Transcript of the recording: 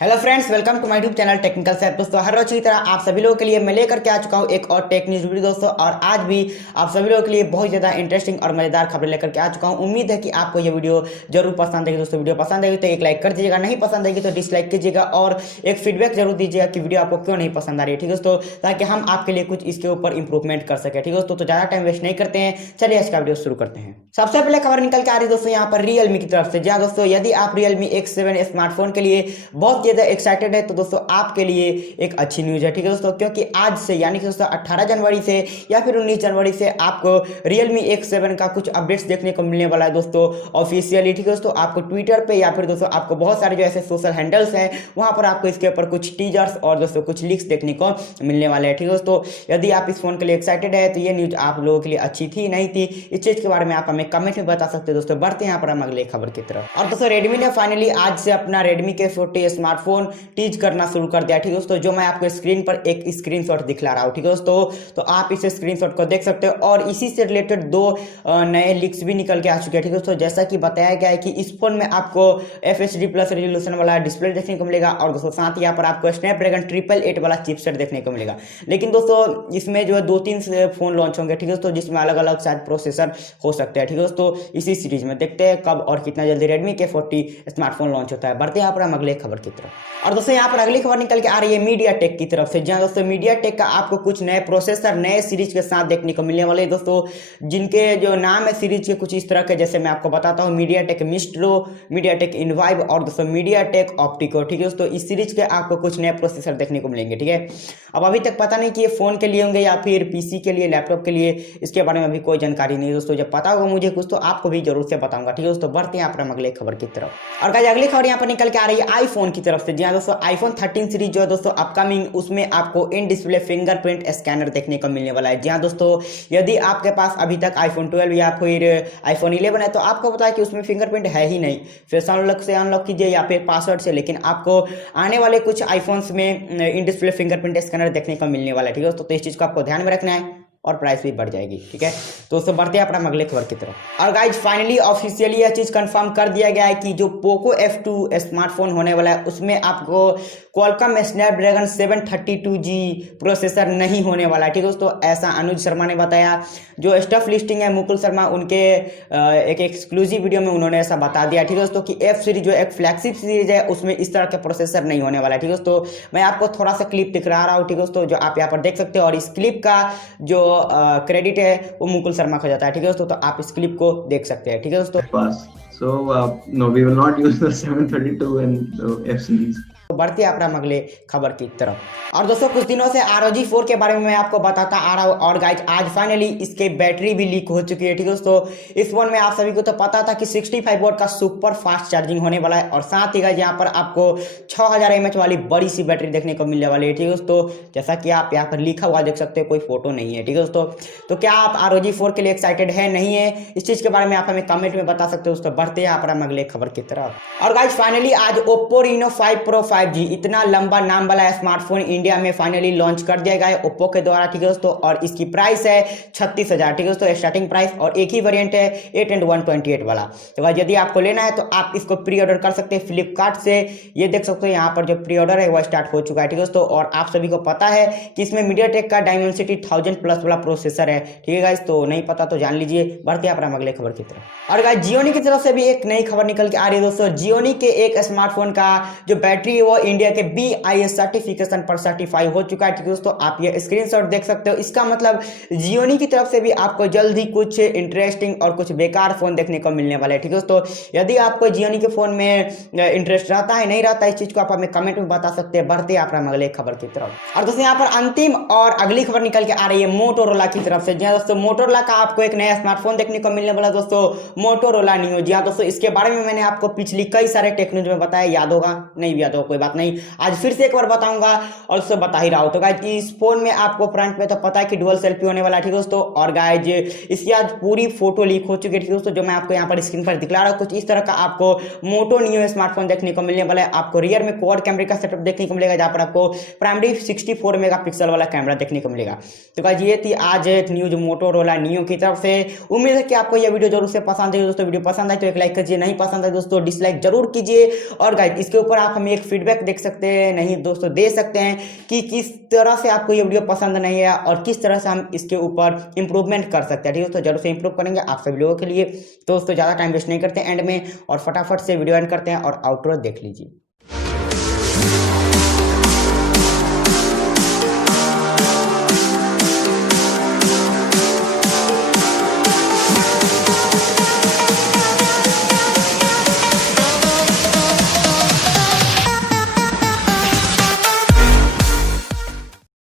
Hello friends, welcome to my YouTube channel technical Saif. दोस्तों, हर रोज की तरह आप सभी लोगों के लिए मैं लेकर के आ चुका हूं एक और टेक न्यूज वीडियो दोस्तों। और आज भी आप सभी लोगों के लिए बहुत ज़्यादा इंटरेस्टिंग और मजेदार खबरें लेकर के आ चुका हूं। उम्मीद है कि आपको ये वीडियो जरूर पसंद आएगी। दोस्तों, वीडियो पसंद आएगी तो एक लाइक कर दीजिएगा, नहीं पसंद आएगी तो डिसलाइक कीजिएगा और एक फीडबैक जरूर दीजिएगा कि वीडियो आपको क्यों नहीं पसंद आ रही है। ठीक है दोस्तों, ताकि हम आपके लिए कुछ इसके ऊपर इंप्रूवमेंट कर सके। ठीक है दोस्तों, तो ज़्यादा टाइम वेस्ट नहीं करते हैं, चलिए आज का वीडियो शुरू करते हैं। सबसे पहले खबर निकल के आ रही है दोस्तों यहाँ पर रियलमी की तरफ से। जी हाँ दोस्तों, यदि आप रियलमी X7 स्मार्टफोन के लिए बहुत ज़्यादा एक्साइटेड है तो दोस्तों आपके लिए एक अच्छी न्यूज़ है। ठीक है दोस्तों, क्योंकि आज से यानी कि दोस्तों 18 जनवरी से या फिर 19 जनवरी से आपको रियलमी X7 का कुछ अपडेट्स देखने को मिलने वाला है दोस्तों ऑफिशियली। ठीक है दोस्तों, आपको ट्विटर पे या फिर दोस्तों आपको बहुत सारे जो ऐसे सोशल हैंडल्स हैं वहां पर आपको इसके ऊपर कुछ टीजर्स और दोस्तों कुछ लीक्स देखने को मिलने वाले हैं। ठीक है दोस्तों, यदि आप इस फोन के लिए एक्साइटेड है तो ये न्यूज आप लोगों के लिए अच्छी थी नहीं थी, इस चीज के बारे में आप हमें कमेंट में बता सकते हैं। दोस्तों, बढ़ते हैं यहाँ पर हम अगले खबर की तरफ। और दोस्तों, रेडमी ने फाइनली आज से अपना रेडमी के 40 स्मार्टफोन टीज करना शुरू कर दिया। ठीक है दोस्तों, जो मैं आपको स्क्रीन पर एक स्क्रीनशॉट दिखला रहा हूँ। ठीक है दोस्तों, तो आप इस स्क्रीनशॉट को देख सकते हो और इसी से रिलेटेड दो नए लीक्स भी निकल के आ चुके हैं। ठीक है दोस्तों, जैसा कि बताया गया है कि इस फोन में आपको FHD प्लस रेजोल्यूशन वाला डिस्प्ले देखने को मिलेगा और दोस्तों साथ ही यहाँ पर आपको स्नैपड्रैगन 888 वाला चिपसेट देखने को मिलेगा। लेकिन दोस्तों इसमें जो है 2-3 फोन लॉन्च होंगे। ठीक है दोस्तों, जिसमें अलग अलग शायद प्रोसेसर हो सकते हैं। ठीक है दोस्तों, इसी सीरीज में देखते हैं कब और कितना जल्दी रेडमी के 40 स्मार्टफोन लॉन्च होता है। बढ़ते हैं यहाँ पर हम अगले खबर की तरफ। और दोस्तों यहाँ पर अगली खबर निकल के आ रही है MediaTek की तरफ से। जहां दोस्तों MediaTek का आपको कुछ नए प्रोसेसर नए सीरीज के साथ देखने को मिलने वाले दोस्तों, जिनके जो नाम है सीरीज के कुछ इस तरह के, जैसे मैं आपको बताता हूँ MediaTek Mistro, MediaTek Invive और दोस्तों MediaTek Optico। ठीक है दोस्तों, इस सीरीज के आपको कुछ नए प्रोसेसर देखने को मिलेंगे। ठीक है, अब अभी तक पता नहीं कि ये फोन के लिए होंगे या फिर पीसी के लिए, लैपटॉप के लिए, इसके बारे में अभी कोई जानकारी नहीं दोस्तों। जब पता होगा मुझे कुछ तो आपको भी जरूर से बताऊंगा। ठीक है दोस्तों, बढ़ते हैं आप अगले खबर की तरफ। और गाइस अगली खबर यहाँ पर निकल के आ रही है आईफोन की तरफ से। जी हाँ दोस्तों, आईफोन 13 सीरीज जो है दोस्तों अपकमिंग, उसमें आपको इन डिस्प्ले फिंगरप्रिंट स्कैनर देखने को मिलने वाला है। जी हाँ दोस्तों, यदि आपके पास अभी तक आईफोन 12 या फिर आईफोन 11 है तो आपको पता है कि उसमें फिंगरप्रिंट है ही नहीं। फेस अनलॉक से अनलॉक कीजिए या फिर पासवर्ड से, लेकिन आपको आने वाले कुछ आईफोन्स में इन डिस्प्ले फिंगरप्रिंट स्कैनर देखने को मिलने वाला है। ठीक है दोस्तों, तो इस चीज को आपको ध्यान में रखना है और प्राइस भी बढ़ जाएगी। ठीक है दोस्तों, बढ़ते हैं अपना अगले खबर की तरफ। और गाइज फाइनली ऑफिशियली यह चीज कंफर्म कर दिया गया है कि जो पोको F2 स्मार्टफोन होने वाला है उसमें आपको क्वालकॉम स्नैपड्रैगन 732G प्रोसेसर नहीं होने वाला है। ठीक है दोस्तों, ऐसा अनुज शर्मा ने बताया। जो स्टफ लिस्टिंग है मुकुल शर्मा, उनके एक एक्सक्लूसिव वीडियो में उन्होंने ऐसा बता दिया। ठीक है दोस्तों, कि F सीरीज जो एक फ्लैगशिप सीरीज है उसमें इस तरह के प्रोसेसर नहीं होने वाला है। ठीक है दोस्तों, मैं आपको थोड़ा सा क्लिप दिखा रहा हूँ। ठीक है दोस्तों, जो आप यहाँ पर देख सकते हो और इस क्लिप का जो क्रेडिट है वो मुकुल शर्मा को जाता है। ठीक है दोस्तों, तो आप इस क्लिप को देख सकते हैं। ठीक है दोस्तों, So no, we will not use the 732 and the F series. तो बढ़ते हैं अपना अगले खबर की तरफ। और दोस्तों कुछ दिनों से ROG 4 के बारे में मैं आपको बताता आ रहा हूँ और गाइज आज फाइनली इसके बैटरी भी लीक हो चुकी है। ठीक है दोस्तों, इस फोन में आप सभी को तो पता था कि 65 वोल्ट का सुपर फास्ट चार्जिंग होने वाला है और साथ ही गाइज यहाँ पर आपको 6000 mAh वाली बड़ी सी बैटरी देखने को मिलने वाली है। ठीक है दोस्तों, जैसा कि आप यहाँ पर लिखा हुआ देख सकते हो, कोई फोटो नहीं है। ठीक है दोस्तों, तो क्या आप ROG 4 के लिए एक्साइटेड है नहीं है, इस चीज के बारे में आप हमें कमेंट में बता सकते हो दोस्तों। बढ़ते हैं अपना अगले खबर की तरफ। और गाइज फाइनली आज Oppo Reno 5 Pro 5G, इतना लंबा नाम वाला स्मार्टफोन इंडिया में फाइनली लॉन्च कर दिया गया है ओप्पो के द्वारा। ठीक है दोस्तों, और इसकी प्राइस है 36,000। ठीक है दोस्तों, स्टार्टिंग प्राइस, और एक ही वेरिएंट है 8 and 128 वाला। तो गाइस यदि आपको लेना है तो आप इसको प्री ऑर्डर कर सकते हैं फ्लिपकार्ट से। ये देख सकते हो यहाँ पर जो प्री ऑर्डर है वो स्टार्ट हो चुका है। ठीक है दोस्तों, और आप सभी को पता है कि इसमें MediaTek का Dimensity 1000 प्लस वाला प्रोसेसर है। ठीक है गाइस, तो नहीं पता तो जान लीजिए। बढ़ते हैं अपना अगले खबर की तरफ। और गाइस जियोनी की तरफ से भी एक नई खबर निकल के आ रही है दोस्तों। जियोनी के एक स्मार्टफोन का जो बैटरी है वो इंडिया के BIS सर्टिफिकेशन पर सर्टिफाई हो चुका है। ठीक है दोस्तों, आप ये स्क्रीनशॉट देख सकते हो। इसका मतलब जियोनी की तरफ से भी आपको जल्द ही कुछ इंटरेस्टिंग और कुछ बेकार फोन देखने को मिलने वाले हैं। ठीक है दोस्तों, यदि आपको जियोनी के फोन में इंटरेस्ट रहता है नहीं रहता है, इस चीज को आप हमें कमेंट में बता सकते हैं। बढ़ते हैं अपना अगले खबर की तरफ। और दोस्तों यहाँ पर अंतिम और अगली खबर निकल के आ रही है मोटोरोला की तरफ से। जी हाँ दोस्तों, मोटोरोला का आपको एक नया स्मार्टफोन देखने को मिलने वाला दोस्तों, मोटोरोला नियो। जी हाँ दोस्तों, इसके बारे में मैंने आपको पिछली कई सारे टेक्नोलॉजी में बताया, याद होगा नहीं याद होगा कोई बात नहीं, आज फिर से एक बार बताऊंगा और उससे बता ही रहा हूं। तो गाइज इस फोन में आपको फ्रंट में तो पता है कि डुअल सेल्फी होने वाला है। ठीक है दोस्तों, और गाइज इसकी आज पूरी फोटो लीक हो चुकी है। ठीक है दोस्तों, जो मैं आपको यहाँ पर स्क्रीन पर दिखला रहा हूँ, कुछ इस तरह का आपको मोटो नियो स्मार्टफोन देखने को मिलने वाला है। आपको रियर में क्वाड कैमरे का सेटअप देखने को मिलेगा, जहाँ पर आपको प्राइमरी 64 मेगापिक्सल वाला कैमरा देखने को मिलेगा। तो गाइज ये थी आज न्यूज मोटोरोला नियो की तरफ से। उम्मीद है कि आपको यह वीडियो जरूर से पसंद है दोस्तों। वीडियो पसंद आए तो एक लाइक कीजिए, नहीं पसंद है दोस्तों डिसलाइक जरूर कीजिए। और गाइज इसके ऊपर आप हमें एक फीडबैक फीडबैक देख सकते हैं, नहीं दोस्तों दे सकते हैं कि किस तरह से आपको ये वीडियो पसंद नहीं है और किस तरह से हम इसके ऊपर इंप्रूवमेंट कर सकते हैं। ठीक है दोस्तों, जरूर से इंप्रूव करेंगे आप सभी लोगों के लिए। तो दोस्तों ज़्यादा टाइम वेस्ट नहीं करते एंड में और फटाफट से वीडियो एंड करते हैं और आउटरो देख लीजिए।